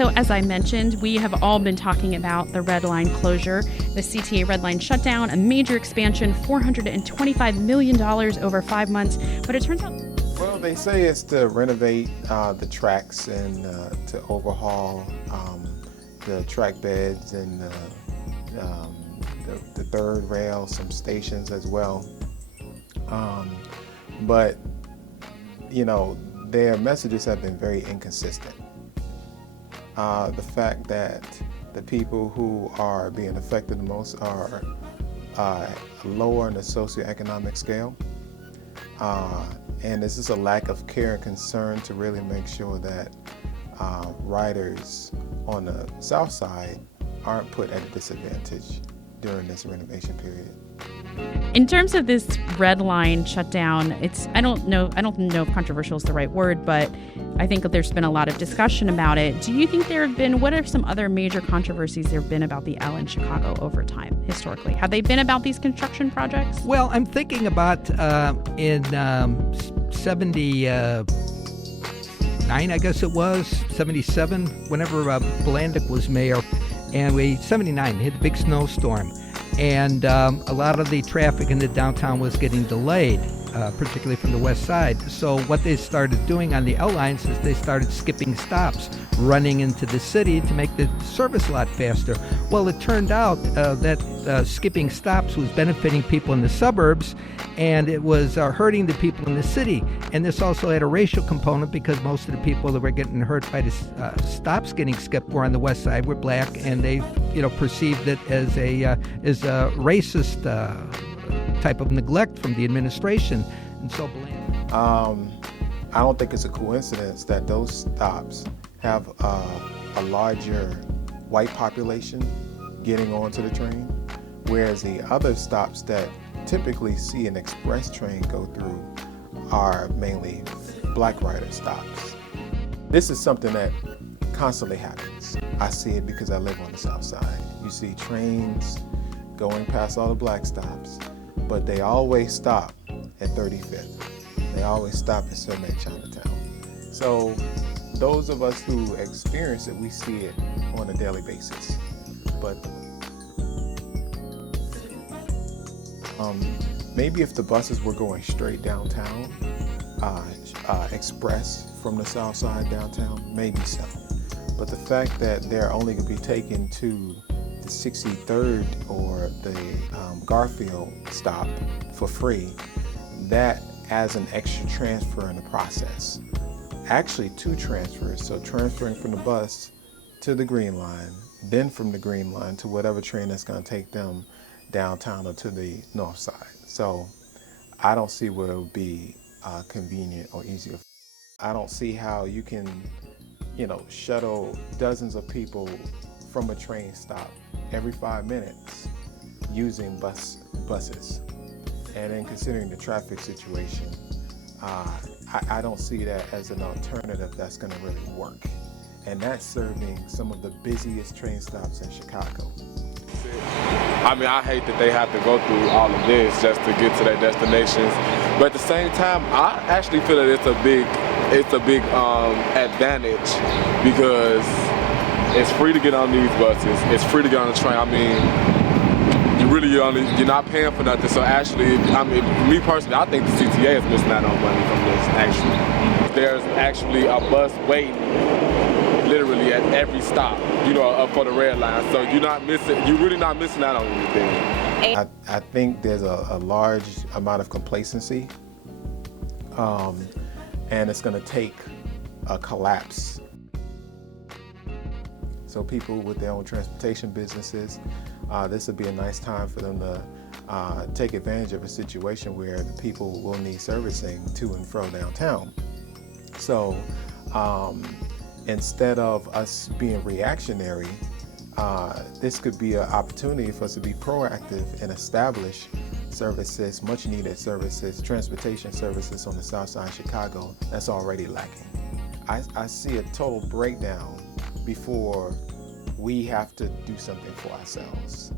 So as I mentioned, we have all been talking about the Red Line closure, the CTA Red Line shutdown, a major expansion, $425 million over 5 months. But it turns out... Well, they say it's to renovate the tracks and to overhaul the track beds and the third rail, some stations as well. But, you know, their messages have been very inconsistent. The fact that the people who are being affected the most are lower on the socioeconomic scale. And this is a lack of care and concern to really make sure that riders on the south side aren't put at a disadvantage during this renovation period. In terms of this Red Line shutdown, I don't know if controversial is the right word, but I think that there's been a lot of discussion about it. Do you think what are some other major controversies there have been about the L in Chicago over time, historically? Have they been about these construction projects? Well, I'm thinking about in 79, I guess it was, 77, whenever Blandick was mayor, and 79 hit a big snowstorm. And a lot of the traffic in the downtown was getting delayed, particularly from the west side. So what they started doing on the L lines is they started skipping stops, running into the city to make the service a lot faster. Well, it turned out that skipping stops was benefiting people in the suburbs, and it was hurting the people in the city. And this also had a racial component because most of the people that were getting hurt by the stops getting skipped were on the west side, were black, and they, perceived it as a racist type of neglect from the administration. And so I don't think it's a coincidence that those stops have a larger white population getting onto the train, whereas the other stops that typically see an express train go through are mainly black rider stops. This is something that constantly happens. I see it because I live on the south side. You see trains going past all the black stops, but they always stop at 35th. They always stop at Silmet Chinatown. So those of us who experience it, we see it on a daily basis. But maybe if the buses were going straight downtown, express from the south side downtown, maybe so. But the fact that they're only going to be taken to the 63rd or the Garfield stop for free, that adds an extra transfer in the process. Actually, 2 transfers, so transferring from the bus to the Green Line, then from the Green Line to whatever train that's going to take them downtown or to the north side. So I don't see where it would be convenient or easier. I don't see how you can, shuttle dozens of people from a train stop every 5 minutes using buses. And then considering the traffic situation, I don't see that as an alternative that's going to really work. And that's serving some of the busiest train stops in Chicago. I mean, I hate that they have to go through all of this just to get to their destinations. But at the same time, I actually feel that it's a big advantage because it's free to get on these buses. It's free to get on the train. I mean, you're not paying for nothing. So actually, me personally, I think the CTA is missing out on money from this. Actually, there's actually a bus waiting literally at every stop, for the red line. So you're really not missing out on anything. I think there's a large amount of complacency, and it's going to take a collapse. So people with their own transportation businesses, this would be a nice time for them to take advantage of a situation where the people will need servicing to and fro downtown. So instead of us being reactionary, this could be an opportunity for us to be proactive and establish services, much needed services, transportation services on the south side of Chicago that's already lacking. I see a total breakdown before we have to do something for ourselves.